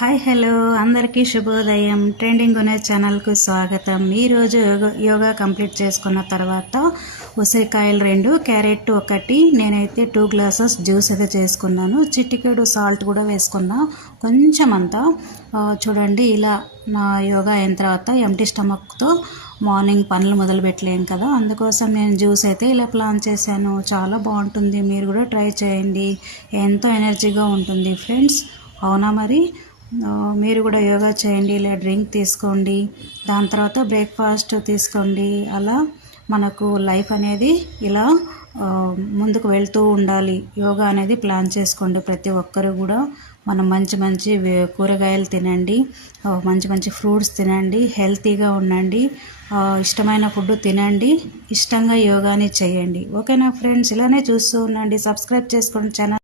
Hi hello అందరికీ శుభోదయం. Trending అనే ఛానల్కు స్వాగతం. ఈరోజు యోగా కంప్లీట్ చేసుకున్న తర్వాత ఉసిరికాయలు 2, క్యారెట్ 1, నేనైతే 2 గ్లాసెస్ జ్యూస్ అయితే చేసుకున్నాను. చిటికెడు సాల్ట్ కూడా వేసుకున్నా కొంచెం అంతా. చూడండి, ఇలా నా యోగా అయిన తర్వాత ఎంటీ స్టమక్తో మార్నింగ్ పనులు మొదలు పెట్టలేను కదా, అందుకోసం నేను జ్యూస్ అయితే ఇలా ప్లాన్ చేశాను. చాలా బాగుంటుంది, మీరు కూడా ట్రై చేయండి. ఎంతో ఎనర్జీగా ఉంటుంది ఫ్రెండ్స్. అవునా మరి? మీరు కూడా యోగా చేయండి, ఇలా డ్రింక్ తీసుకోండి, దాని తర్వాత బ్రేక్ఫాస్ట్ తీసుకోండి. అలా మనకు లైఫ్ అనేది ఇలా ముందుకు వెళ్తూ ఉండాలి. యోగా అనేది ప్లాన్ చేసుకోండి ప్రతి ఒక్కరు కూడా. మనం మంచి మంచి కూరగాయలు తినండి, మంచి మంచి ఫ్రూట్స్ తినండి, హెల్తీగా ఉండండి, ఇష్టమైన ఫుడ్ తినండి, ఇష్టంగా యోగాని చేయండి. ఓకేనా ఫ్రెండ్స్? ఇలానే చూస్తూ ఉండండి, సబ్స్క్రైబ్ చేసుకోండి ఛానల్.